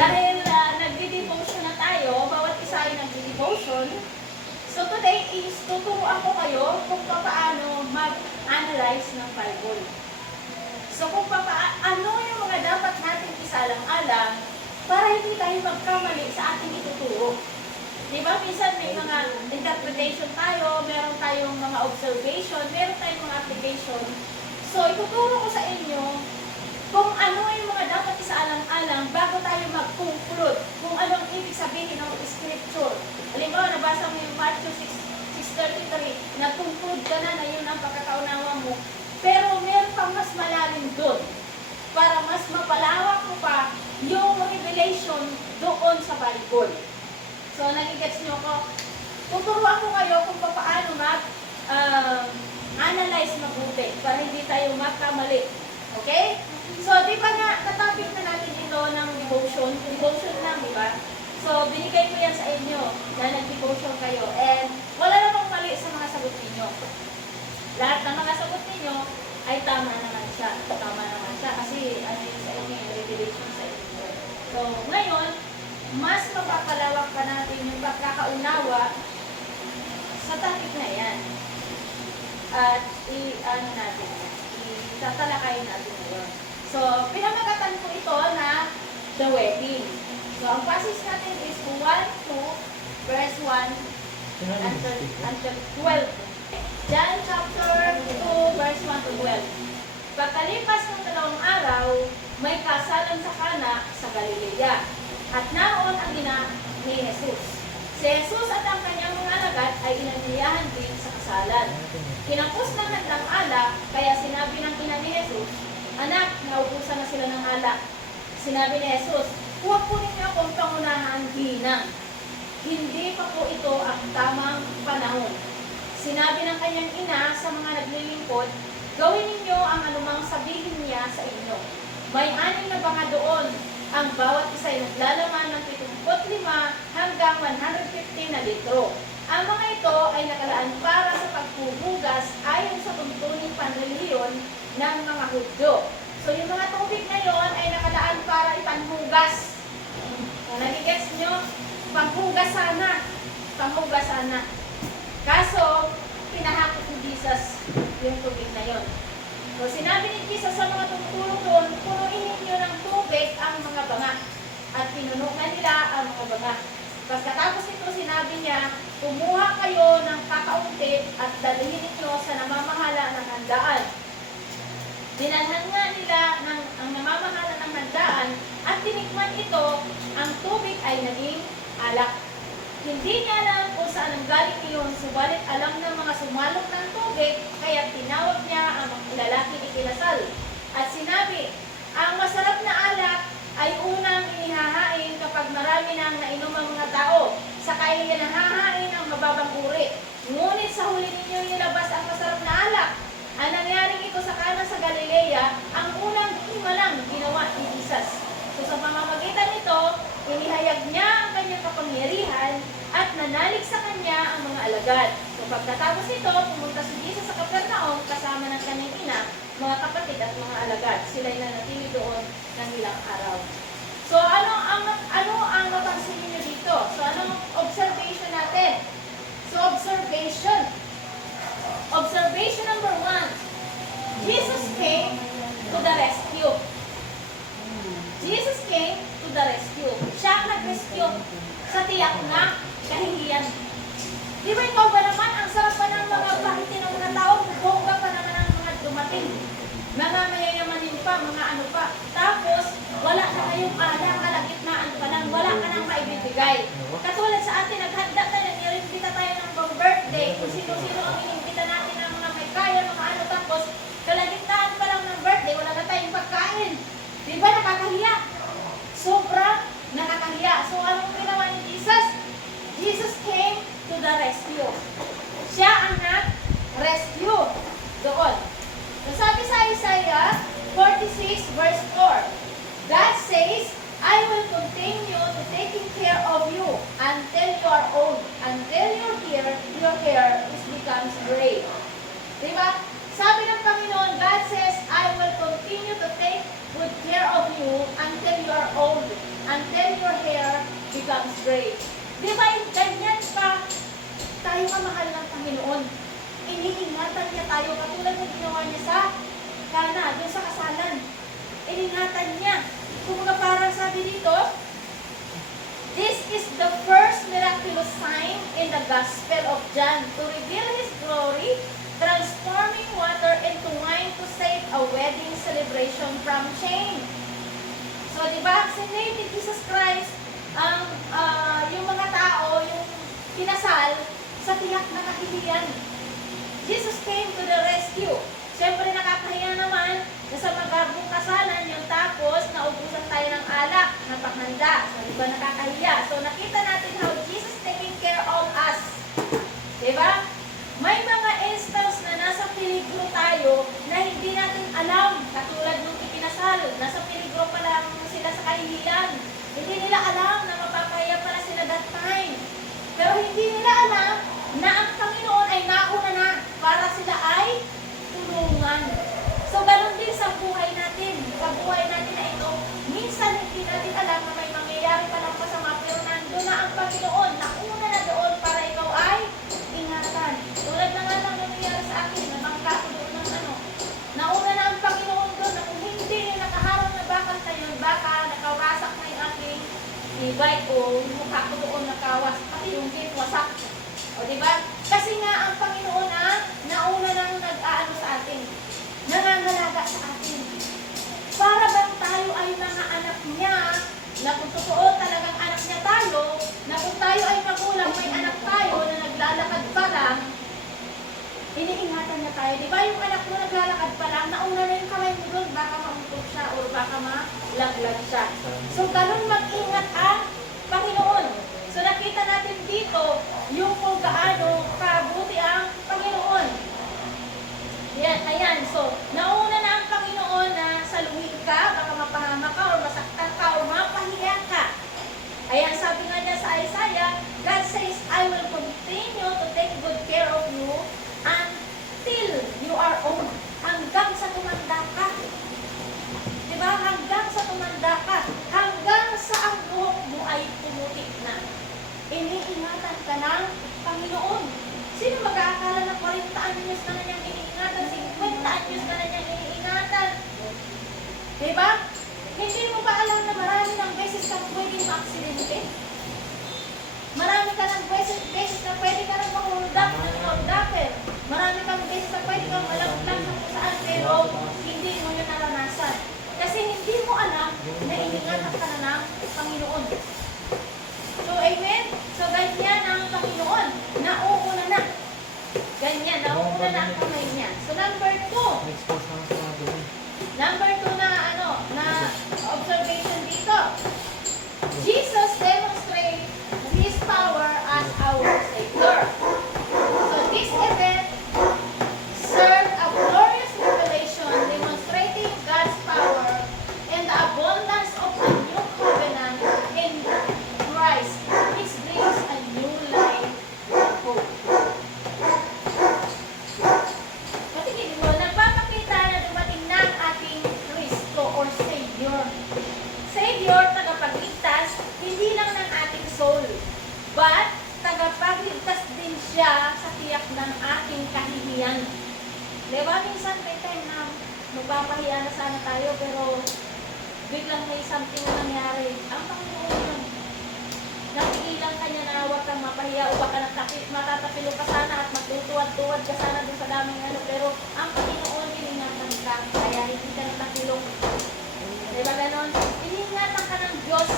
Dahil nagdi-devotion na tayo, bawat isa ay nagdi-devotion. So today is tuturuan ko kayo kung paano mag-analyze ng Bible. So kung ano yung mga dapat natin isalang-alang para hindi tayo magkamali sa ating ituturo. Diba? Minsan may mga interpretation tayo, meron tayong mga observation, meron tayong mga application. So ituturo ko sa inyo kung ano yung mga dapat isaalang-alang bago tayo mag-conclude kung ano ang ibig sabihin ng scripture. Halimbawa, nabasa mo yung Matthew 6:33, na-conclude ka na yun ang pagkakaunawa mo. Pero meron pang mas malalim doon para mas mapalawak mo pa yung revelation doon sa Bible. So, nagigets nyo ko. Tuturuan ko kayo kung paano mag-analyze mabuti para hindi tayo magkamali. Okay? So, di ba nga, natapik na natin ito ng devotion. Devotion lang, di ba? So, binigay ko yan sa inyo na nag-devotion kayo. And wala namang mali sa mga sagot ninyo. Lahat ng mga sagot ninyo ay tama naman siya. Tama naman siya kasi ano yun sa inyo, yung revelation sa inyo. So, ngayon, mas mapapalawak pa natin yung pagkakaunawa sa topic na yan. At tatalakayin natin ngayon. So, pinamagatan ko ito na the wedding. So, ang passage natin is 1 to verse 1 until 12. John chapter 2 verse 1 to 12. Pagkalipas ng 2 araw, may kasalan sa Kana sa Galilea. At naroon ang ina ni Jesus. Si Jesus at ang kanyang mga alagad ay inanyayahan din sa kasalan. Kinapos ng handang alak, kaya sinabi ng ina ni Jesus, "Anak, naubusan na sila ng alak." Sinabi ni Jesus, "Huwag po ninyo akong pangunahan ginang. Hindi pa po ito ang tamang panahon." Sinabi ng kanyang ina sa mga naglilingkod, "Gawin ninyo ang anumang sabihin niya sa inyo." May 6 na banga doon. Ang bawat isa ay naglalaman ng 75 hanggang 150 na litro. Ang mga ito ay nakalaan para sa paghuhugas ayon sa tuntuning panrelihiyon ng mga Hudyo. So yung mga tubig na yon ay nakalaan para ipanhugas. Nagigets nyo? Panghugas sana. Panghugas sana. Kaso, pinahakot ni Jesus yung tubig na yon. So, sinabi ni Jesus sa mga tumutulong doon, punuin ninyo ng tubig ang mga banga. At pinuno na nila ang mga banga. Pagkatapos nito, sinabi niya, kumuha kayo ng kakaunti at dalhin ninyo sa namamahala ng handaan. Dinalhan nga nila ang namamahala ng handaan at tinikman ito, ang tubig ay naging alak. Hindi niya alam kung saan ang galing iyon, subalit alam ng mga sumalok ng tubig, kaya tinawag niya ang mga lalaking ikinasal. At sinabi, ang masarap na alak ay unang inihahain kapag marami nang nainom ang mga tao, saka inihahain ang mababang uri. Ngunit sa huli ninyo nilabas ang masarap na alak. Ang nangyaring ito sa Kana sa Galilea, ang unang himalang ginawa ni Jesus. So sa pamamagitan nito, inihayag niya ang kanyang kapangyarihan at nanalig sa kanya ang mga alagad. So pagkatapos nito, pumunta si Jesus sa Capernaum kasama ng kanyang ina, mga kapatid at mga alagad. Sila'y nanatili doon ng ilang araw. So ano ang mapansin niyo dito? So anong observation natin? So observation number 1. Jesus came to the rescue. Jesus came to the rescue. Siya ang nag-rescue sa tiyak na kahingian. Di ba ikaw ba naman, ang sarap pa ng mga pahitin ng mga tao, bongga pa naman ang mga dumating. Mga mayayamanin pa, mga ano pa. Tapos, wala na kayong kalagitnaan pa lang, wala ka nang maibibigay. Katulad sa atin, naghanda tayo, nirimbita tayo ng birthday, kung sino-sino ang inimbita natin ng mga may kaya, mga ano, tapos, kalagitnaan pa lang ng birthday, wala na tayong pagkain. Di ba nakakahiya? Sobra nakakahiya. So, anong ginawa ni Jesus? Jesus came to the rescue. Siya ang nag-rescue doon. So, sabi sa Isaiah 46 verse 4, God says, I will continue to taking care of you until you are old, until your hair becomes gray. Diba? Sabi ng Panginoon, God says, I will continue to take good care of you until you are old, until Muslims pray. Di ba, ganyan pa tayo kamahal ng Panginoon. Iniingatan niya tayo katulad ng ginawa niya sa Kana, doon sa kasalan. Iningatan niya. Kung parang sabi dito, this is the first miraculous sign in the Gospel of John to reveal His glory, transforming water into wine to save a wedding celebration from shame. So, di ba, sinave ni Jesus Christ yung mga tao, yung kinasal sa tiyak na kahihiyan. Jesus came to the rescue. Siyempre, nakakahiya naman na sa magarbong kasalan, yung tapos, naubusan tayo ng alak, ng paghanda. So, di ba nakakahiya? So, nakita natin how Jesus taking care of us. Di ba? May mga instance na nasa peligro tayo na hindi natin alam, katulad nung ikinasal, nasa peligro pa lang sila sa kahihiyan. Hindi nila alam na mapapahiya pala sila that time. Pero hindi nila alam na ang Panginoon ay nauna na para sila ay tulungan. So, ganun din sa buhay natin. Sa buhay natin na ito, minsan hindi natin alam na may mangyayari pa ng masama, pero nandun na ang Panginoon, nauna na doon para ikaw ay ingatan. Tulad na nga lang nangyayari sa akin, nabangka ko doon ng nauna na ang Panginoon doon, na kung hindi nakaharang na bakal tayo, baka nakawasak na yung aking e-bike o yung mukha ko doon nakawas, pati yung gate wasak. O diba? Kasi nga ang Panginoon nauna nang nag-aano sa atin, nangangalaga sa atin. Para bang tayo ay mga anak niya, na kung totoo talagang anak niya tayo, na kung tayo ay magulang, may anak tayo na naglalakad pa lang, iniingatan niya tayo. Diba yung anak mo naglalakad pa lang, nauna na yung kamay mo doon, baka mamutok siya o baka malaglag siya. So, ganun mag-ingat ang Panginoon. So, nakita natin dito yung kung gaano kabuti ang Panginoon. Yan, ayan. So, nauna na ang Panginoon na saluhin ka, baka mapahama ka, o masaktan ka, o mapahiya ka. Ayan, sabi nga niya sa Isaiah, God says, I will continue to take good care of you until you are old. Hanggang sa tumanda ka. Diba? Hanggang sa tumanda ka. Hanggang sa ang buhok mo ay pumutik na. Iniingatan ka ng Panginoon. Sino mag-aakala ng 40 anyos ka na niyang iniingatan, 50 anyos ka na niyang iniingatan? Diba? Hindi mo ba alam na marami ng beses kang pwedeng ma-aksidente? Marami ka ng beses na pwede ka nang mahuldak ng mahuldaker. Marami kang beses na pwede kang malaglag sa kung saan, pero hindi mo yun naranasan. Kasi hindi mo alam na iniingatan ka na ng Panginoon. So, amen? So, ganyan ang Panginoon. Nauuna na. Ganyan, nauuna na ang kamay niya. So, number 2. Number 2 na observation dito. Jesus demonstrates His power as our Savior. So, this event served a glorious revelation demonstrating God's power and the abundance of a new covenant in Christ, which brings a new life and hope. Patingin mo, nagpapakita na dumating na ang ating Kristo or Savior. Savior, tagapagligtas, hindi lang ng ating soul, but tagapagligtas din siya sa tiyak ng ating kahihiyan. Diba, minsan may time na magpapahiya na sana tayo, pero biglang may something na nangyari. Ang Panginoon yun. Napigilan ka niya na huwag kang mapahiya o baka matatapilo ka sana at magtutuwad-tuwad ka sana dun sa daming pero ang Panginoon iningatan ka, kaya hindi ka natapilong. Diba ganon? Iningatan ka ng Diyos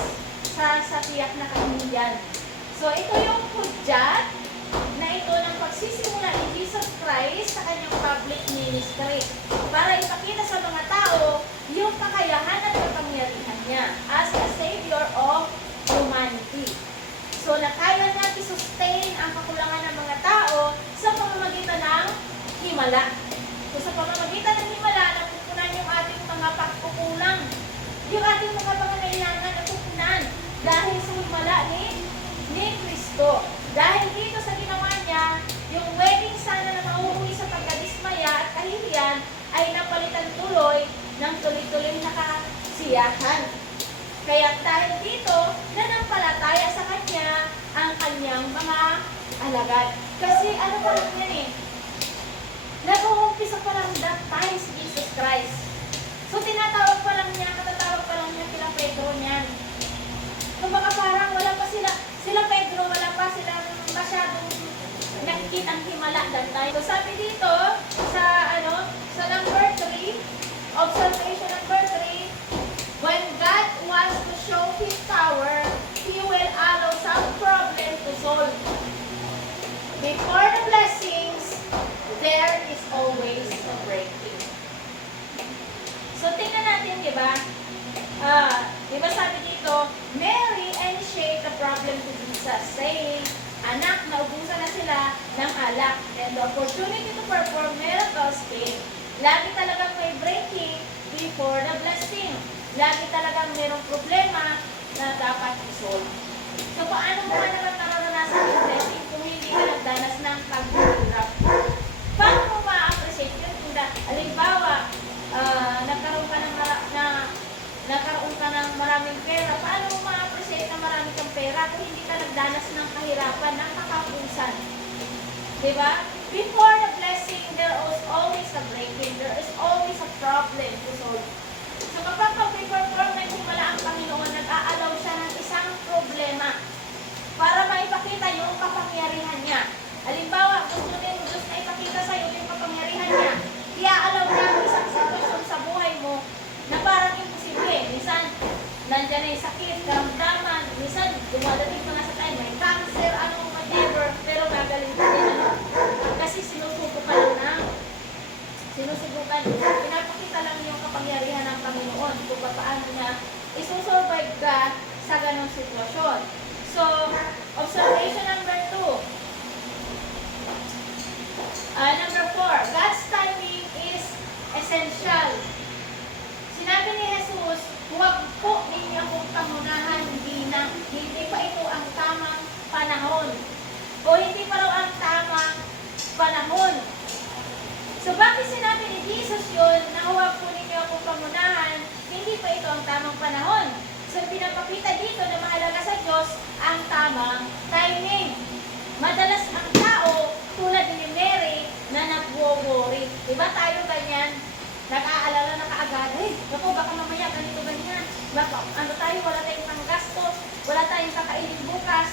sa tiyak na kahihiyan. So, ito yung hudyat na ito ng pagsisimula ni Jesus Christ sa kanyang public ministry para ipakita sa mga tao yung kakayahan at kapangyarihan niya as a Savior of humanity. So, nakaya niya i-sustain ang kakulangan ng mga tao sa pamamagitan ng himala. So, sa pamamagitan ng himala, napupunan yung ating mga pagkukulang. Yung ating mga pangangailangan napupunan dahil sa himala ni Kristo. Dahil dito sa ginawa niya, yung wedding sana na mauuwi sa pagkadismaya at kahihiyan ay napalitan tuloy ng tuloy-tuloy na kasiyahan. Kaya dahil dito, nanampalataya sa Kanya ang Kanyang mga alagad. Kasi ano pa lang yan eh, nag-uumpisa pa lang that time si Jesus Christ. So tinatawag pa lang niya, katatawag pa lang niya kila Pedro niyan. Kumbaga parang wala pa sila Pedro, wala pa silang masyadong nakikitang himala that time. So sabi dito, sa number 3, observation number 3, when God wants to show His power, He will allow some problem to solve. Before the blessings, there is always a breaking. So tingnan natin, di ba? Di ba sabi dito, Mary initiate the problem to Jesus, saying, anak, naubusan na sila ng alak. And the opportunity to perform miracles came. Lagi talagang may breaking before the blessing. Lagi talagang mayroong problema na dapat i-solve. So, paano mo naman nararanasan yung blessing kung hindi ka nagdanas ng paghihirap? Paano mo ma-appreciate yun? Kung halimbawa, nagkaroon ka ng maraming pera, paano mo ma-appreciate na marami kang pera kung hindi ka nagdanas ng kahirapan, ng kakapusan? Diba? Before the blessing, there is always a breaking. There is always a problem to solve. So kapag pag-perform na himala ang Panginoon, nag-aalaw siya ng isang problema para maipakita yung kapangyarihan niya. Halimbawa, gusto din Diyos na ipakita sa iyo yung kapangyarihan niya, iaalaw niya ang isang sitwasyon sa buhay mo na parang imposible. Minsan, nandyan na yung sakit, karamdaman, minsan, dumadating ka nga sa time, may cancer, whatever, pero gagaling ka din. Kasi sinusubukan, pinapakita lang yung kapangyarihan ng Panginoon kung paano niya isusurvive ka sa ganong sitwasyon. So, observation number 2. Number 4, God's timing is essential. Sinabi ni Jesus, huwag po ninyo akong pangunahan, hindi pa ito ang tamang panahon. O hindi pa raw ang tamang panahon. So bakit sinabi ni Jesus yun na huwag po ninyo akong pangunahan, hindi pa ito ang tamang panahon? So pinapakita dito na mahalaga sa Diyos ang tamang timing. Madalas ang tao, tulad ni Mary, na nagwo-worry. Diba tayo ganyan? Nag-aalala na kaagad, naku, baka mamaya ganito ganyan. Baka, wala tayong panggastos, wala tayong kakainin bukas.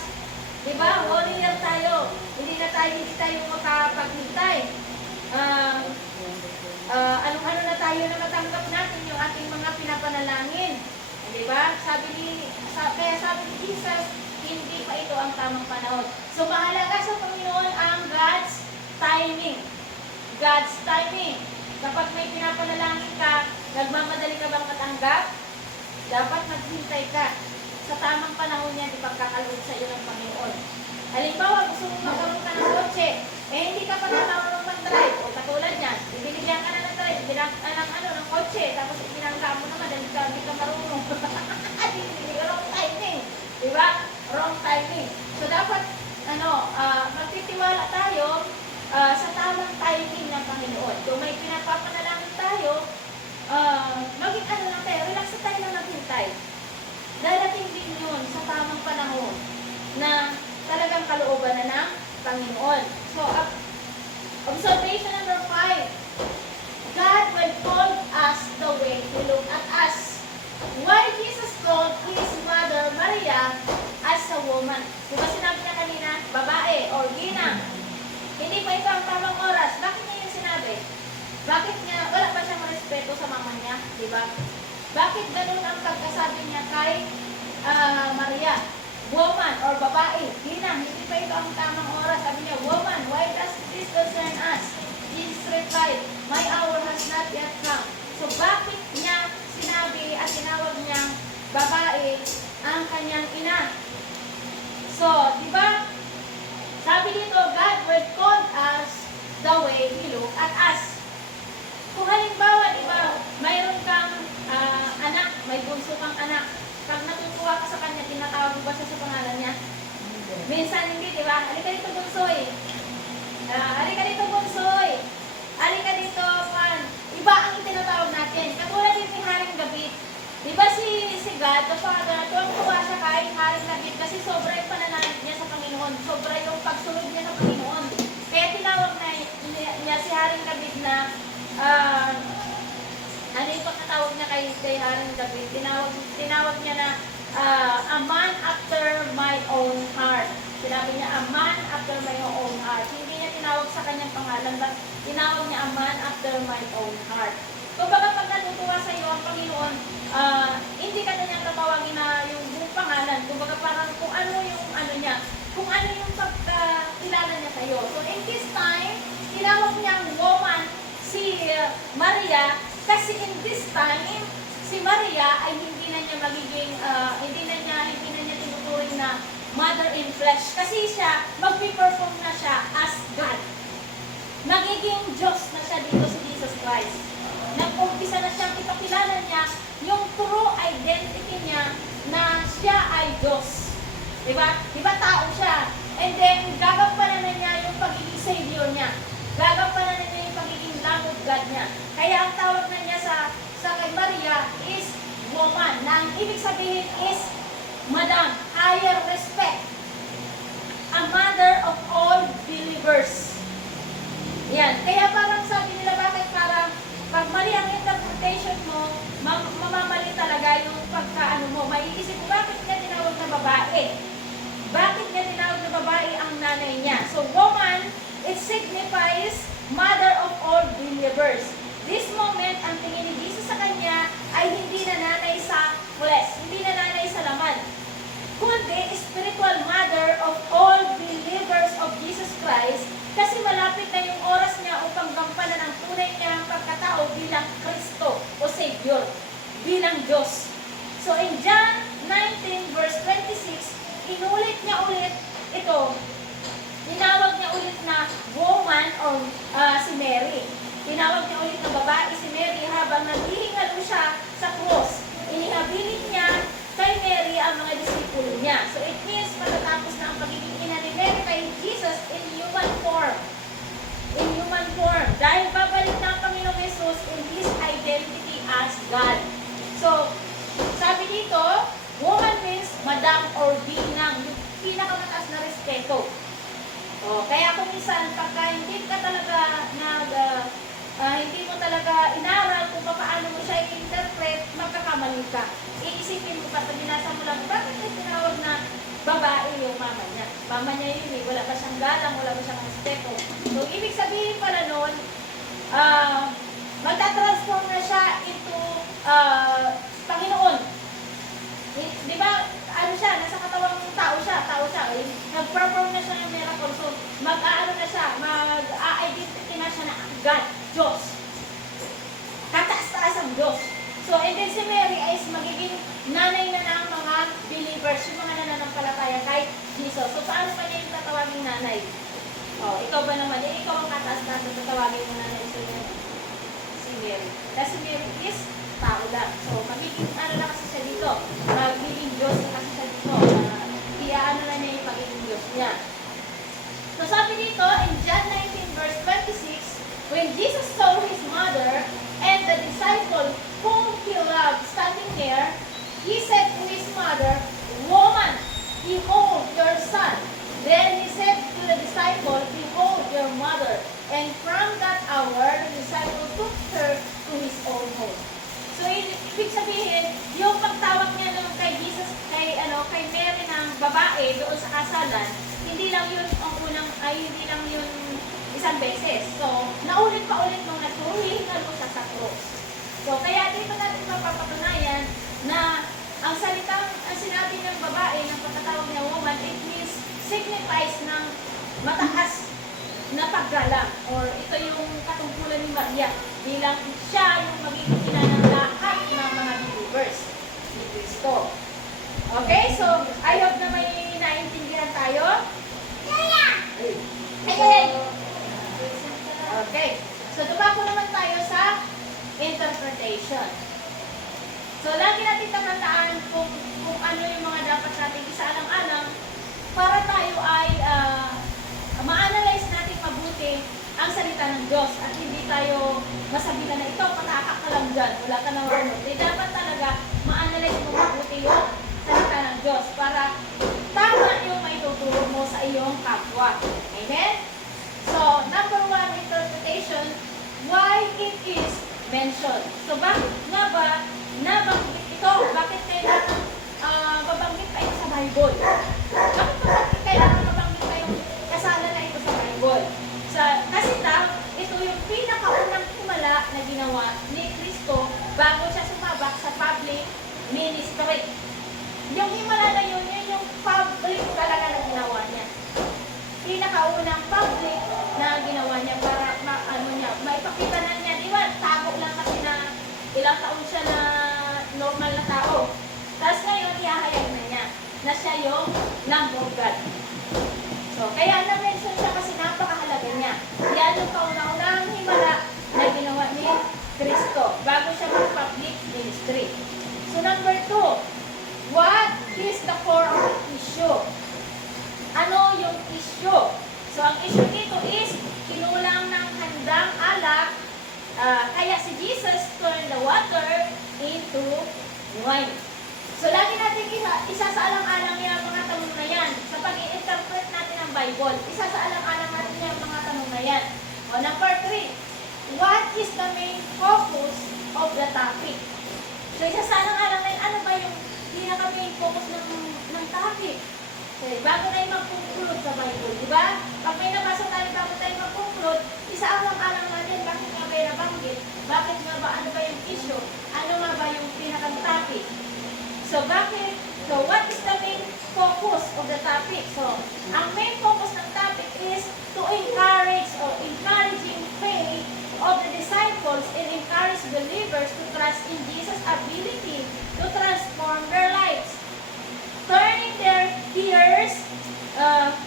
Diba? Worry lang tayo. Hindi tayo makapaghintay. Ano na tayo na matanggap natin yung ating mga pinapanalangin. Diba? Kaya sabi ni Jesus, hindi pa ito ang tamang panahon. So, mahalaga sa Panginoon ang God's timing. God's timing. Kapag may pinapanalangin ka, nagmamadali ka bang matanggap? Dapat maghintay ka. Sa tamang panahon yan, ipagkakaloob sa iyo ng Panginoon. Halimbawa, gusto mo magkaroon ka ng kotse, hindi ka pa namarunong mag-drive. O katulad niyan, ibinigyan ka na ng drive, ng kotse, tapos ibinangga mo naman, dahil hindi ka marunong. Wrong timing. Diba? Wrong timing. So, dapat, magtitiwala tayo sa tamang timing ng Panginoon. Kung may pinapapanalangin tayo, maging lang tayo, relax tayo na maghintay. Darating din yun sa tamang panahon na talagang kalooban na ng Panginoon. So, observation number 5. God will call us the way He look at us. Why Jesus called His mother Maria as a woman? Diba sinabi niya kanina, babae or ginang? Hindi pa ito ang tamang oras. Bakit niya yung sinabi? Bakit niya, wala pa siyang respeto sa mama niya? Diba? Bakit ganun ang pagkasabi niya kay Maria? Woman or babae, ginang, hindi pa ito ang tamang oras. Sabi niya, woman, why does this concern us? Jesus replied, my hour has not yet come. So bakit niya sinabi at tinawag niyang babae ang kanyang ina? So, diba? Sabi dito, God will call us the way He look at us. Kung halimbawa, diba, mayroon kang anak, may bunso kang anak, pag natutuwa ka sa kanya, tinatawag mo ba siya sa pangalan niya? Minsan hindi, diba? Halika dito, bunsoy. Halika dito, bunsoy. Halika dito, pan. Iba ang itinatawag natin. Katulad din ni Haring Gabi. Diba si God, the Father, sobra yung pananalig niya sa Panginoon. Sobra yung pagsunod niya sa Panginoon. Kaya tinawag na niya si Haring David na, ano yung pagkatawag niya kay Haring David? Tinawag niya na, a man after my own heart. Sinabi niya, a man after my own heart. Hindi niya tinawag sa kanyang pangalan, but tinawag niya, a man after my own heart. Kung baka pag natutuwa sa iyo ang Panginoon, hindi ka na niyang tatawagin na yung buong pangalan. Kung baka parang kung ano yung ano niya, kung ano yung pagkakilala niya sa iyo. So in this time, tinawag niyang woman si Maria, kasi in this time, si Maria ay hindi na niya magiging, hindi na niya tinuturing na mother in flesh. Kasi siya, magpiperform na siya as God. Magiging Diyos na siya dito si Jesus Christ. Nag-umpisa na siyang ipakilala niya yung true identity niya na siya ay Diyos. Diba? Diba tao siya? And then, gagampanan na niya yung pagiging Savior niya. Gagampanan na niya yung pagiging Lamb of God niya. Kaya ang tawag na niya sa kay Maria is woman, na ang ibig sabihin is Madam, higher respect. A mother of all believers. Yan. Kaya parang sabi nila, bakit parang pag mali ang interpretation mo, mamamali talaga yung pagkaano mo. Maiisip mo, bakit niya tinawag na babae? Bakit niya tinawag na babae ang nanay niya? So, woman, it signifies mother of all believers. This moment, ang tingin ni Jesus sa kanya ay hindi na nanay sa flesh, hindi na nanay sa laman, kundi spiritual mother of all believers of Jesus Christ, kasi malapit na yung oras niya upang gampanan ang tunay niyang pagkatao bilang Kristo o Savior, bilang Diyos. So in John 19 verse 26, inulit niya ulit ito, tinawag niya ulit na woman o si Mary. Tinawag niya ulit na babae si Mary habang naghihingalo siya sa cross. Inihabilin niya kay Mary ang mga disipulo niya. So it means matatapos na ang pagiging ina ni Mary kay Jesus in human form. In human form. Dahil babalik na ang Panginoong Jesus in His identity as God. So, sabi dito, woman means madam or binang, yung pinakamataas na respeto. Kaya kung minsan, pagka hindi ka talaga hindi mo talaga inaral kung paano mo siya i-interpret, magkakamali ka. Iisipin mo pa, pag binasa mo lang, bakit may tinawag na babae yung mama niya? Mama niya yun eh, wala ba siyang galang, wala ba siyang respeto. So, ibig sabihin pala nun, magta-transform na siya into Panginoon. Di ba, ano siya, nasa katawang tao siya. Nag-perform na siya ng miracle. So, mag-aano na siya, mag-identity na siya na God, Diyos. Kataas-taas ang Diyos. So, and then si Mary ay magiging nanay na ng mga believers, yung mga nananampalataya kay Jesus. So, paano pa niya yung tatawagin nanay? Ikaw ba naman? Ikaw ang kataas-taas na tatawagin mo nanay si Mary. Kasi Mary is tao lang. So, magiging ano na kasi siya dito. Magiging Diyos na kasi siya dito. Iaano na niya yung pagiging Diyos niya. So, sabi dito, in John 19 verse 26, when Jesus saw his mother and the disciple whom he loved standing there, he said to his mother, "Woman, behold your son." Then he said to the disciple, "Behold your mother." And from that hour, the disciple took her to his own home. So, ibig sabihin, yung pagtawag niya nung kay Jesus, kay Mary ng babae doon sa kasalan, hindi lang yun hindi lang yun isang beses. So, naulit pa ulit nung nagtuhingal mo siya sa cross. So, kaya dito natin mapapatunayan na ang sinabi ng babae, ng pagkatawag niya woman, it means signifies ng mataas na paggalang, or ito yung katungkulan ni Maria bilang siya yung magiging ina ng lahat ng mga believers ni Kristo. Okay, so I hope na may naintindihan tayo. Okay, so dumako naman tayo sa interpretation. So lagi natin tatandaan kung ano yung mga dapat natin isaalang-alang para tayo ay ma-analyze natin mabuti ang salita ng Diyos at hindi tayo masabihan na ito, patakak ka lang dyan, wala ka na marunod. Dapat talaga ma-analyze mo mabuti yung salita ng Diyos para tama dalawa. Amen? So, number one interpretation, why it is mentioned. So, bakit nga ba nabanggit ito? Bakit kailangan mabanggit pa ito sa Bible? Bakit kailangan mabanggit pa yung kasalan na ito sa Bible? Kasi ito yung pinakaunang himala na ginawa ni Kristo bago siya sumabak sa public ministry. Yung himala na yun yung public talaga na ginawa niya. Pinakaunang public na ginawa niya para maipakita na niya. Di ba, tago lang kasi na ilang taon siya na normal na tao. Tapos ngayon, ihahayag na niya na siya yung Lamb of God. So, kaya na-mention siya kasi napakahalaga niya. Yan yung kauna-unang himala na ginawa ni Kristo bago siya mag-public ministry. So, number 2, what is the core of the issue? Ano yung issue? So, ang issue dito is kinulang ng handang alak, kaya si Jesus turned the water into wine. So, lagi natin isa sa alang-alang yung mga tanong na yan. Sa pag-i-interpret natin ang Bible, isa sa alang-alang natin yung mga tanong na yan. O, number 3, what is the main focus of the topic? So, isa sa alang-alang na yun, ano ba yung pinaka-main focus ng topic? Okay, bago na yung mag-conclude sa Bible, di ba? Pag may nabasa tayo, bago tayo mag-conclude, isa alang-alang natin, bakit nga ba yung nabanggit? Bakit nga ba, ano ba yung issue? Ano nga ba yung pinaka-topic? So, what is the main focus of the topic? So, ang main focus ng topic is to encourage or encouraging faith of the disciples and encourage believers to trust in Jesus' ability to transform their lives, turning their fears,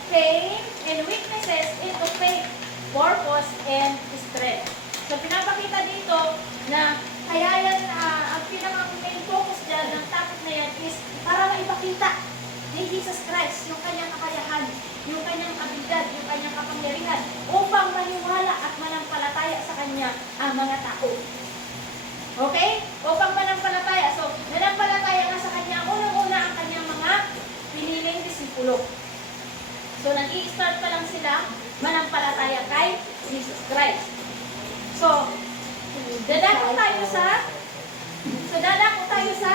pain, and weaknesses into faith, purpose, and strength. So, pinapakita dito na kaya yan, ang pinaka-main focus dyan ng topic na yan is para maipakita ni Jesus Christ yung kanyang kakayahan, yung kanyang abilidad, yung kanyang kapangyarihan upang maniwala at manampalataya sa kanya ang mga tao. Okay? Upang manampalataya. So, manampalataya na sa kanya, unang-una ang kanyang mga piniling disipulo. So, nag-i-start pa lang sila manampalataya kay Jesus Christ. So, dadako tayo sa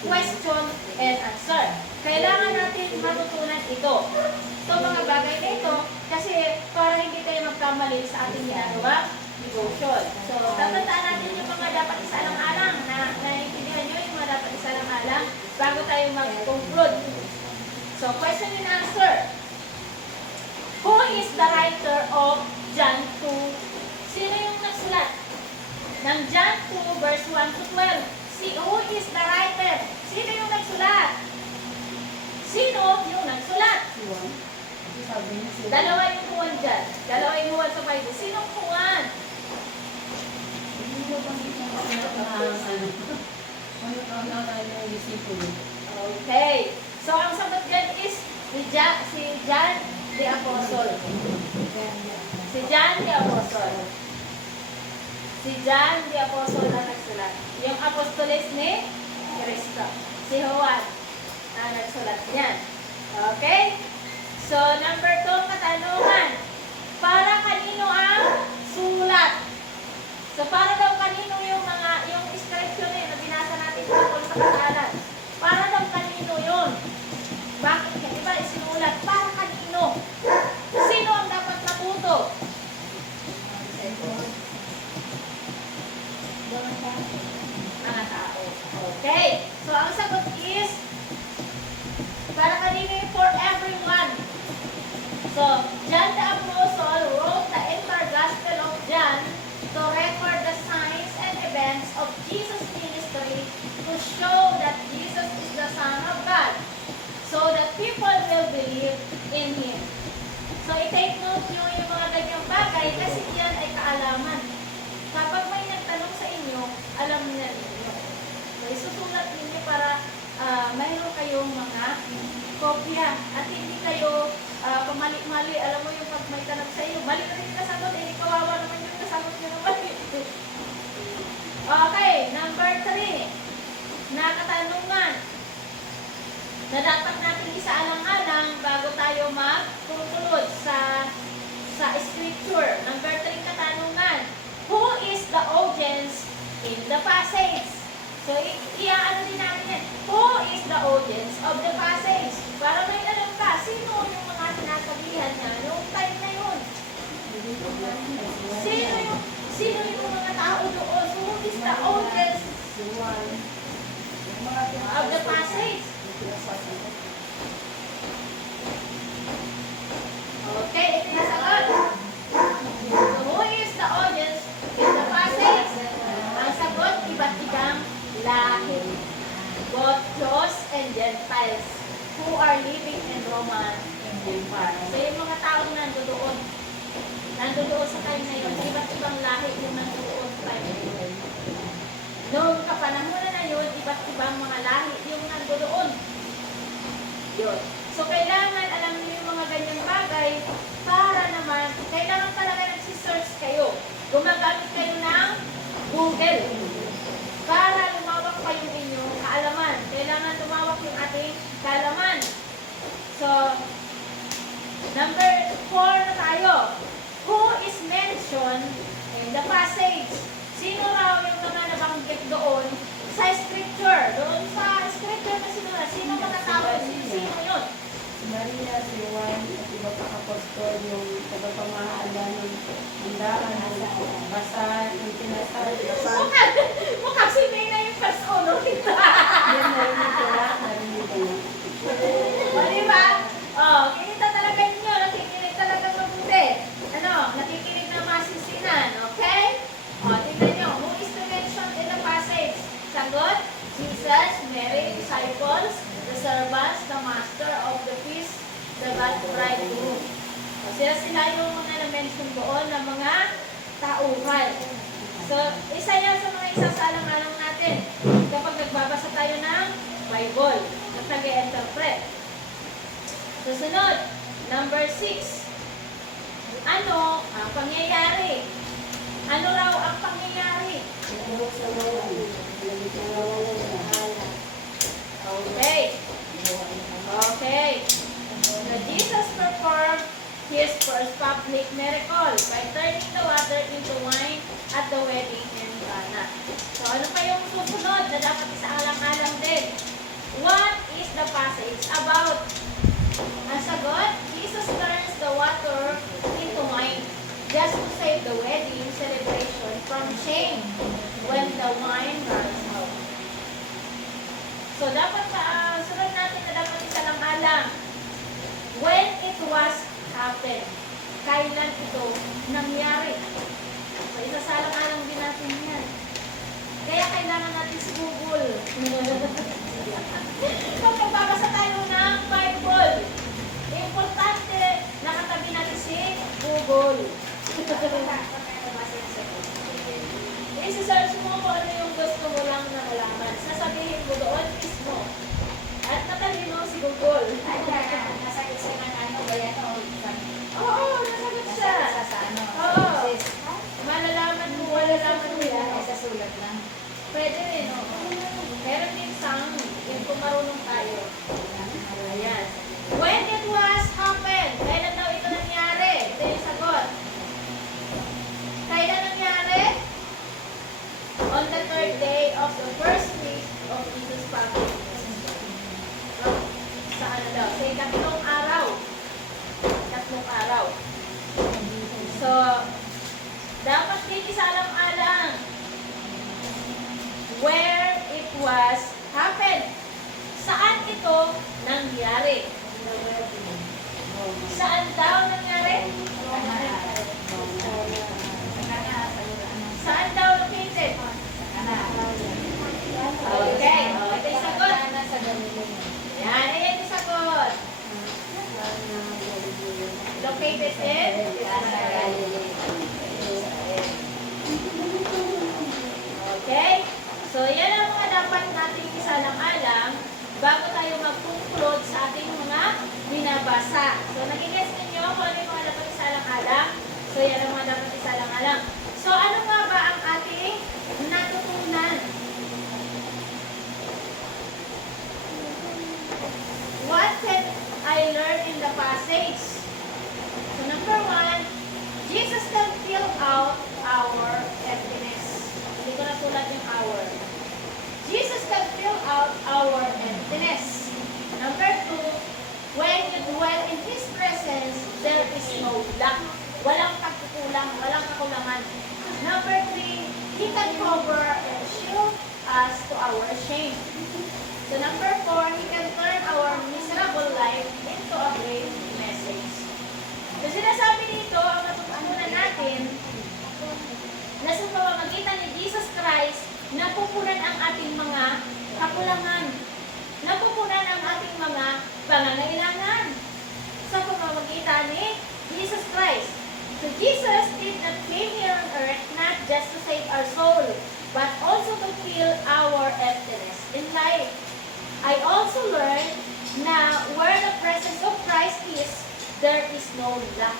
question and answer. Kailangan natin matutunan ito. Ito mga bagay na ito kasi para hindi tayo magkamali sa ating ginagawa devotion. So, tatandaan natin yung mga dapat isalang-alang na naiintindihan nyo yung mga dapat isalang-alang bago tayo mag-conclude. So, question and answer. Who is the writer of John 2? Sino yung nagsulat ng John 2 verse 1 to 12? Who is the writer? Sino yung nagsulat? Sino yung nagsulat? Dalawa yung Juan dyan. Dalawa yung Juan sa Bible. Sinong Juan? Okay. So, ang sagot dyan is si John the Apostle. Si John the Apostle. Si John the Apostle na nagsulat. Yung apostoles ni Cristo. Si Juan na nagsulat niyan. Okay? So, number 2, katanungan. Para kanino ang sulat? So, para daw kanino yung inscription na binasa natin tungkol sa kasalan? Para daw kanino yun? Bakit? Iba isinulat. Para kanino? Sino ang dapat matuto? Mga tao. Okay. So, ang sagot is para kanino yung for everyone. So, John the Apostle wrote the entire Gospel of John to record the signs and events of Jesus' ministry to show that Jesus is the Son of God, so that people will believe in Him. So, i-take note nyo yung mga ganyang bagay kasi yan ay kaalaman. Kapag may nagtanong sa inyo, alam na ninyo. So, isusulat ninyo para mayroon kayong mga kopya at hindi kayo pamali-mali. Alam mo yung pag may tanong sa inyo, mali na rin kasagot, hindi kawawa naman yung kasagot nyo naman. Okay, number 3 na katanungan na dapat natin isaalang-alang bago tayo magtutulod sa scripture. Number 3 katanungan. Who is the audience in the passage? So, iaano din natin yan. Who is the audience of the passage? Para may alam ka, sino yung mga sinasabihan niya noong time na yun? Sino yung mga tao doon? So, who is the audience of the passage? Okay, ito yung sagot. So, who is the audience in the passage? Ang sagot, iba't ibang lahi. Both Jews and Gentiles who are living in Roman Empire. So, yung mga taong nandoon sa time na yun, iba't ibang lahi yung nandoon sa time na yun. Noong kapanahon na yun, iba't ibang mga lahi yung nandoon. Yun. So, kailangan alam niyo yung mga ganyang bagay para naman, kailangan talaga nagsisearch kayo. Gumagamit kayo ng Google para lumawak pa yung inyong kaalaman. Kailangan lumawak yung ating kaalaman. So, number 4 na tayo. Who is mentioned in the passage? Sino raw yung mga nabanggit doon sa scripture? Doon sa scripture na sino mga tao? Sino yun? Si Maria, si Juan, at iba pa apostol, yung tagapamahala ng handaan, basa, yung pinasal, Mukhang si May na yung first honor kita. yan narinig ko lahat, narinig ko na. O, diba? O, kinita talaga ninyo. Nakikinig talaga mabuti. Nakikinig na masisinan. Okay? O, tingnan nyo. Who is to mention in the passage? Sagot, Jesus, Mary, disciples, the servants, the master of the feast, the bridegroom. O, sila yung mga na-mention doon na mga tauhan. So, isa yan sa mga isasalang-alang natin kapag nagbabasa tayo ng Bible at nag-i-interpret. Susunod, number 6. Ano ang pangyayari? Ano raw ang pangyayari? Okay. Okay. So, Jesus performed his first public miracle by turning the water into wine at the wedding in Cana. So, ano pa yung susunod na dapat isaalang-alang din? What is the passage about? Ang sagot, Jesus turns the water into wine just to save the wedding celebration from shame when the wine runs out. So, dapat sunod natin na dapat isalang-alang. When it was happened. Kailan ito nangyari? So, isasalang-alang din natin yan. Kaya kailangan natin si Google. Kung magbabasa tayo ng Bible, importante nakatabi natin si Google. I-search mo kung ano yung gusto mo lang na malaman. Sasabihin mo doon mismo. At natalino si Google. Nasagot siya ng ano ba yan? Oo, nasagot siya. Oo. Malalaman mo yan. Sa sulat lang. Pwede rin, oo. Meron din sang, yung kung marunong tayo. Ayan. When it was happened, kailan daw ito nangyari? Ito yung sagot. Kailan nangyari? On the 3rd day of the first week of Jesus' public ministry. So, sa ano daw? Sa ikatlong araw. Ikatlong araw. So, dapat din isalang-alang where it was happened. Saan ito nangyari? Saan daw nangyari? Saan daw located? Okay. Ito yung sagot. Yan. Ayan yung sagot. Located in? Okay? So, yan ang mga dapat nating isalang-alang bago tayo mag-conclude sa ating mga binabasa. So, nag-guess ninyo kung ano yung mga dapat isalang-alang? So, yan ang mga dapat isalang-alang. So, ano nga ba ang ating natutunan? What can I we learn in the passage. So number 1, Jesus can fill out our emptiness. Hindi ko nasulat yung our. Jesus can fill out our emptiness. Number 2, when you dwell in His presence, there is no lack. Walang pagkukulang, walang kakulangan. Number 3, He can cover and shield us to our shame. So number 4, He can turn our miserable life into a great message. So sinasabi dito, ang matutunan natin, na sa pamamagitan ni Jesus Christ, napupunan ang ating mga kakulangan. Napupunan ang ating mga pangangailangan. Sa pamamagitan ni Jesus Christ. So Jesus did not came here on earth not just to save our soul, but also to fill our emptiness in life. I also learned na where the presence of Christ is, there is no lack.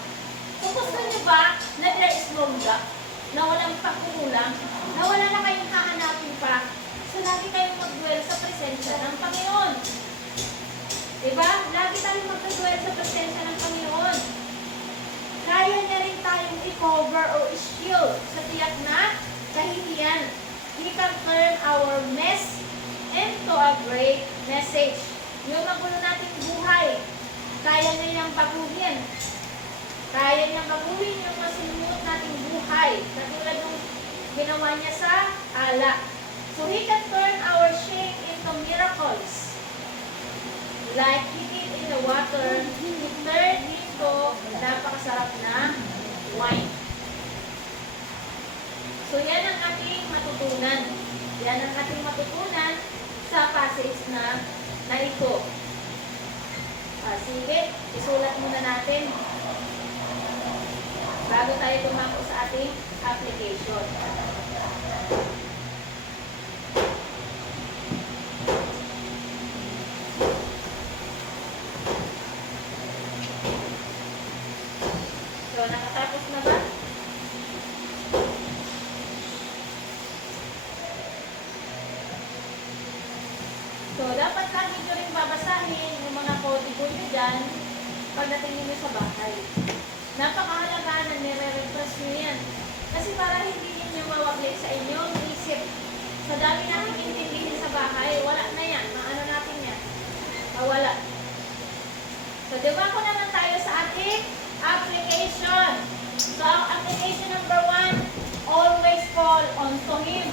So gusto niyo ba na there is no lack? Na walang pagkukulang? Na wala na kayong hahanapin pa? So lagi kayong mag-dwell sa presensya ng Panginoon. Diba? Lagi tayong mag-dwell sa presensya ng Panginoon. Kaya niya rin tayong i-cover o i-shield sa tiyak na kahihiyan. He can turn our mess into a great message. Yung magulo nating buhay, kaya niya niyang baguhin. Kaya niyang baguhin yung masimuot nating buhay. Katulad ng ginawa niya sa alak. So He can turn our shame into miracles. Like He did in the water, He turned into napakasarap na wine. So yan ang ating matutunan. Yan ang ating matutunan sa passage na ito. Sige, isulat muna natin bago tayo tumako sa ating application. So, nakatapos na ba? So, dapat lagi nyo rin babasahin yung mga kodigo nyo dyan pagdating nyo sa bahay. Napakahalaga na nire-refresh nyo yan. Kasi para hindi nyo mawaglit sa inyong isip. Sa dami natin intindihin sa bahay, wala na yan. Maano natin yan? Mawala. So, diba ko naman tayo sa ating application. So, application number 1, always call unto Him.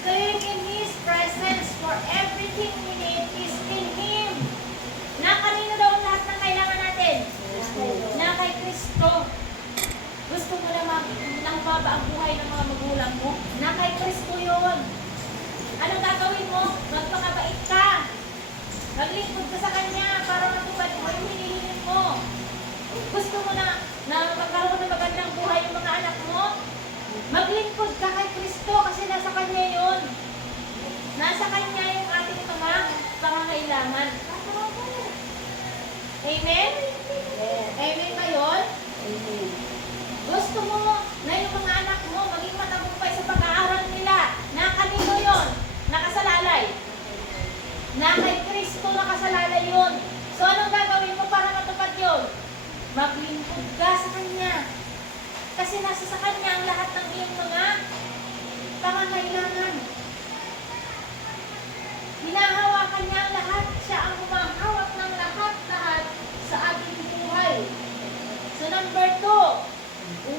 Staying in His presence for everything we need is in Him. Na kanino daw ang lahat ng kailangan natin? Na kay Kristo. Gusto mo na nang baba ang buhay ng mga magulang mo? Na kay Kristo yun. Anong gagawin mo? Magpakabait ka. Maglingkod ka sa Kanya para matupad mo yung hinihingin mo. Gusto mo na magkaroon ng magandang buhay yung mga anak mo? Maglingkod ka kay Kristo kasi nasa Kanya yun. Nasa Kanya yung ating mga pangangailangan. Amen? Amen ba yun? Amen. Gusto mo na yung mga anak mo maging matagumpay sa pag-aaral nila. Na kanino yun? Nakasalalay. Na kay Kristo nakasalalay yun. So anong gagawin mo para matupad yun? Maglingkod ka sa Kanya. Kasi nasa sa Kanya ang lahat ng iyong mga pangangailangan. Hinahawakan niya ang lahat. Siya ang humahawak ng lahat-lahat sa ating buhay. So number 2,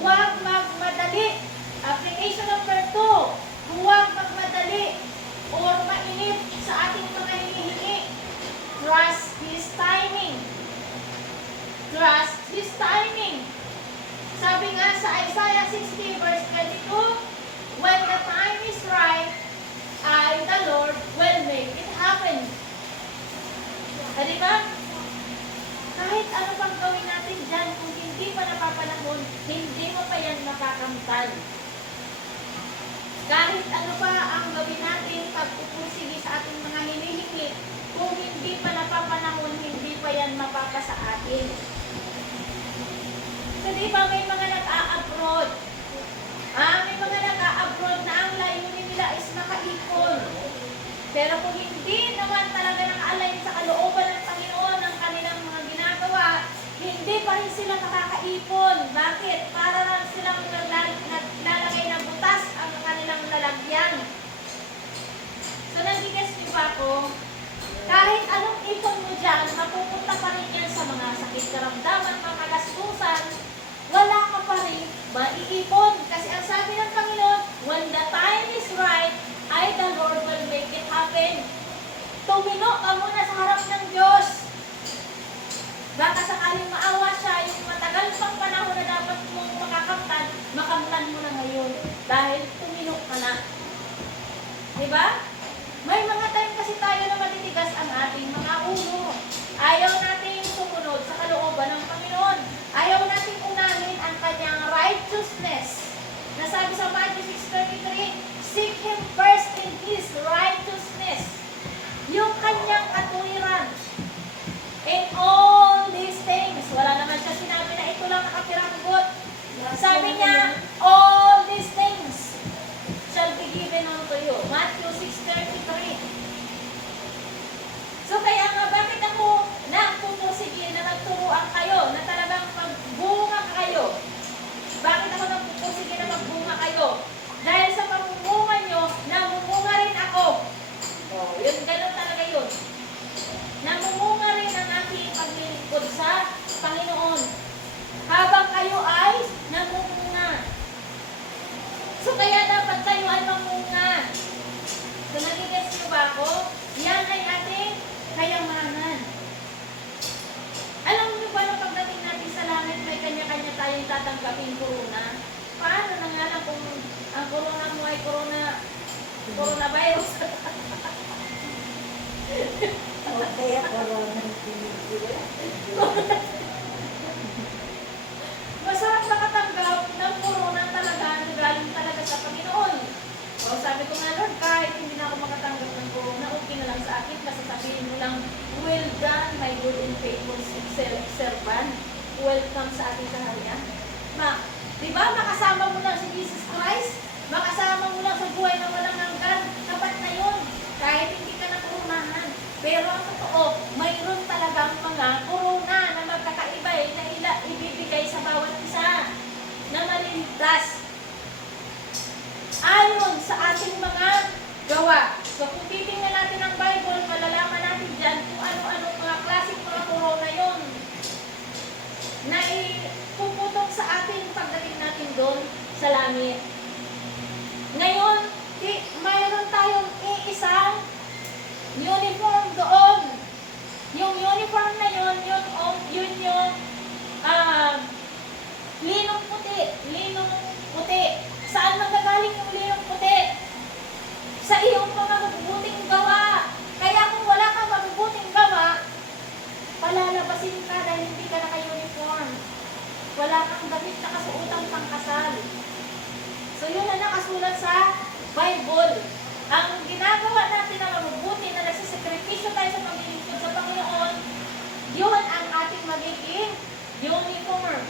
huwag magmadali. Application number 2, huwag magmadali or mainit sa ating mga hinihingi. Trust His timing. Trust His timing. Sabi nga sa Isaiah 60 verse 22, when the time is right, I, the Lord, will make it happen. Diba? Kahit ano pang gawin natin dyan, kung hindi pa napapanahon, hindi mo pa yan makakamtan. Kahit ano pa ang gawin natin pagpupursige sa ating mga hinihingi, kung hindi pa napapanahon, hindi pa yan mapapasa atin. So diba may mga nag-a-abroad? May mga nag-a-abroad na ang layunin nila is makaipon. Pero kung hindi naman talaga naka-align sa kalooban ng Panginoon ang kanilang mga ipon. Bakit? Para lang silang naglalagay ng butas ang kanilang lalagyan. So, nagigets niyo ba ako? Kahit anong ipon mo dyan, mapupunta pa rin yan sa mga sakit karamdaman, mga kagastusan, wala ka pa rin maiipon. Kasi ang sabi ng Panginoon, when the time is right, the Lord will make it happen. Tumino ka muna sa harap ng Diyos. Baka sakaling maawa siya, yung matagal pang panahon na dapat mong makakamtan, makamtan mo na ngayon. Dahil tumino ka na. Diba? May mga time kasi tayo na matitigas ang ating mga ulo. Ayaw nating sumunod sa kalooban ng Panginoon. Ayaw nating unahin ang kanyang righteousness. Nasabi sa Matthew 6:33, seek Him first in His righteousness. Yung kanyang katuwiran. In all these things, wala naman siya sinabi na ito lang nakapiranggot. Sabi niya, all these things shall be given unto you. Matthew 6:33. So kaya nga, bakit ako nagpupursige na nagturuan kayo, na talagang magbunga kayo? Bakit ako nagpupursige na magbunga kayo? Dahil sa pagbunga nyo, namumunga rin ako. Oh, yun, ganun talaga yun. Namumunga rin ang aking paglilingkod sa Panginoon. Habang kayo ay namumunga. So kaya dapat tayo ay mamunga. So nagigets niyo ba ako? Yan ay ating kayamanan. Alam niyo ba na pagdating natin sa langit, may kanya-kanya tayong tatanggapin corona? Paano na nga lang kung ang corona mo ay coronavirus? Okay, corona. Masarap nakatanggap ng corona talaga na galing talaga sa Panginoon. So sabi ko nga, Lord, kahit hindi na ako makatanggap ng corona, okay na lang sa akin kasi sabihin mo lang, well done, my good and faithful servant. Welcome sa ating kaharian. Diba, makasama mo lang si Jesus Christ, makasama mo lang sa buhay na walang hanggan, sapat na yun, kahit hindi ka nakurunahan. Pero ang totoo, mayroon talagang mga corona na magkakaiba na ibibigay sa bawat isa na maliligtas ayon sa ating mga gawa. So kung titingnan natin ang Bible, malalaman natin dyan kung ano-ano mga klaseng mga corona yon na ipuputok sa ating pagdating natin doon sa langit. Ngayon, mayroon tayong iisang uniform doon. Yung uniform na yun yung linong puti. Saan magagaling yung linong puti? Sa iyong mga mabubuting gawa. Kaya kung wala kang mabubuting gawa, palalabasin ka dahil hindi ka naka-uniform. Wala kang damit na kasuotang pangkasal. So yun na nakasulat sa Bible. Ang ginagawa natin na mabubuti na nagsisakripisyo tayo sa paglilingkod sa Panginoon, yun ang ating magiging uniform.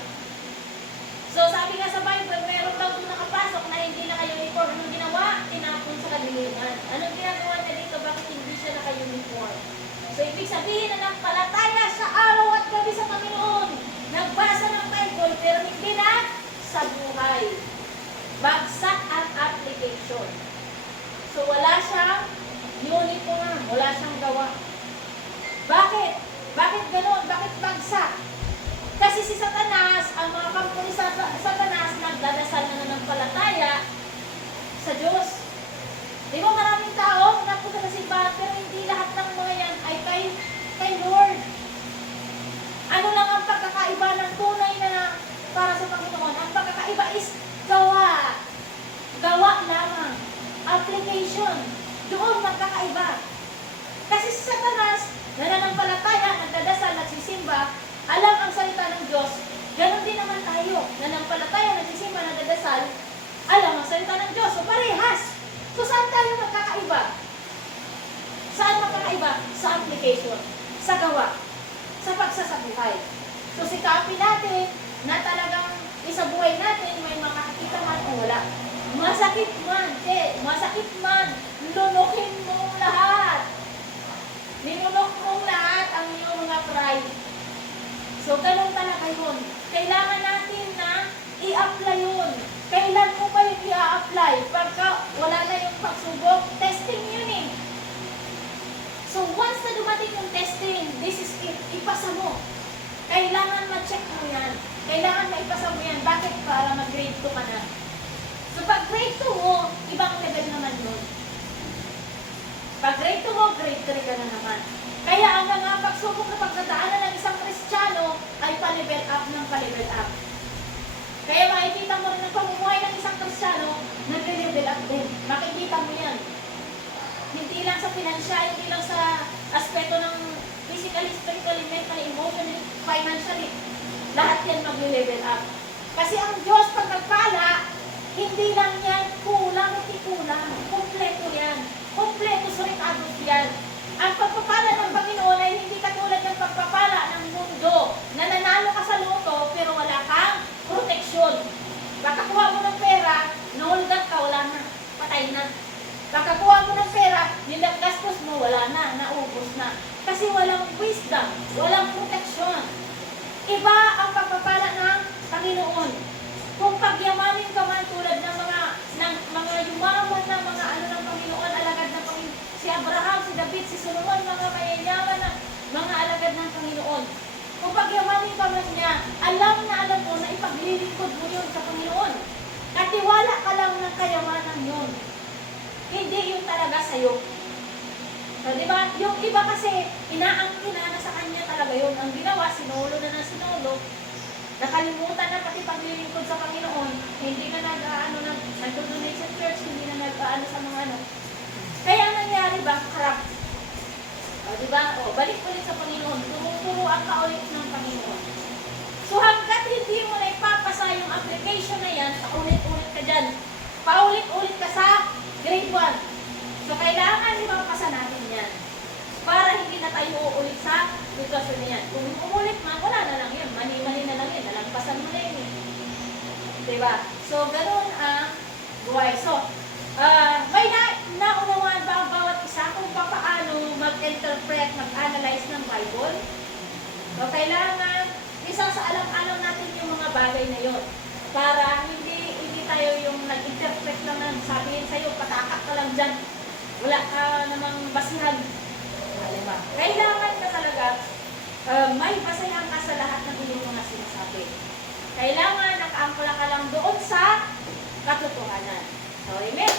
So sabi nga sa Bible, meron daw doon nakapasok na hindi naka-uniform. Anong ginawa? Tinapon sa kadiliman. Anong ginagawa niya dito? Bakit hindi siya naka-uniform? So ibig sabihin na nagpalataya sa araw at gabi sa Panginoon. Nagbasa ng Bible pero hindi na sa buhay. Bagsak ang application. So wala siyang uniform, wala siyang gawa. Bakit? Bakit gano'n? Bakit bagsak? Kasi si Satanas, ang mga kampo ni Satanas, nagdadasal na nanampalataya sa Diyos. Di ba maraming tao napunta sa simbahan, pero hindi lahat ng mga yan ay kay Lord. Ano lang ang pagkakaiba ng tunay na para sa Panginoon? Ang pagkakaiba is gawa. Gawa lamang. Application. Doon magkakaiba. Kasi si Satanas, nananampalataya, nagdadasal, nagsisimba, alam ang salita ng Diyos. Ganon din naman tayo. Nanampalataya, nagsisimba, nagdadasal, alam ang salita ng Diyos. So parehas. So saan tayo magkakaiba? Saan magkakaiba? Sa application. Sa gawa. Sa pagsasabuhay. So sikapin natin na talagang isabuhay natin, may makakita man o wala. Masakit man, masakit man, lunukin mo lahat. Linunok mong lahat ang iyong mga pride. So, ganun talaga yun. Kailangan natin kailangan ma-check mo yan. Kailangan maipasa mo yan. Bakit? Para mag-grade 2 ka na. So pag grade 2 mo, ibang level naman yun. Pag grade 2 mo, grade 3 ka na naman. Kaya ang mga pagsubok na pagdadaanan ng isang Kristiyano ay pa-level up ng pa-level up. Kaya makikita mo rin ang pamumuhay ng isang Kristiyano, nagre-level up din. Makikita mo yan. Hindi lang sa financial, hindi lang sa aspeto ng physically, spiritually, mentally, emotionally, financially. Lahat yan mag-level up. Kasi ang Diyos pag nagpala, hindi lang yan kulang, hindi kulang. Kompleto yan. Kompleto solitados yan. Ang pagpapala ng Panginoon ay hindi katulad ng pagpapala ng mundo na nanalo ka sa loto pero wala kang proteksyon. Baka kuha mo ng pera, nahulgat ka, wala na. Patay na. Baka kuha mo ng pera, gastos mo, wala na, naubos na. Kasi walang wisdom, walang proteksyon. Iba ang pagpapala ng Panginoon. Kung pagyamanin ka man tulad ng mga yumaman na mga ano ng Panginoon, alagad ng Panginoon, si Abraham, si David, si Solomon, mga mayayaman na mga alagad ng Panginoon. Kung pagyamanin ka man niya, alam mo na ipaglilingkod mo yun sa Panginoon. Katiwala ka lang ng kayamanan yun. Hindi yun talaga sa'yo. So, di ba? Yung iba kasi, inaangkina na sa kanya talaga yun. Ang ginawa, sinulo na ng sinulo. Nakalimutan na pati paglilingkod sa Panginoon. Hindi na nag-donation church, hindi na nag-ano sa mga ano. Kaya nangyari ba? Corrupt. O, di ba? O, balik ulit sa Panginoon. Tumuturuan ka ulit ng Panginoon. So, hanggat hindi mo na ipapasa yung application na yan, paulit-ulit ka dyan. Paulit-ulit ka sa grade 1. So, kailangan ipapasa natin yan. Para hindi na tayo uulit sa sitwasyon na yan. Kung umulit man, wala na lang yan. Mani-mani na lang yan. Nalagpasan mo na yun eh. Diba? So, ganoon ang buhay. So, may naunawaan ba ang bawat isa kung paano mag-interpret, mag-analyze ng Bible? So, kailangan isang sa alam-alam natin yung mga bagay na yun. Para hindi tayo yung nag-interpret lang na sabihin sa'yo, patakak ka lang dyan. Wala ka namang basihan. Diba? Kailangan ka talaga may basahan ka sa lahat ng iyong mga sinasabi. Kailangan nakaangkla ka lang doon sa katotohanan. So, amen?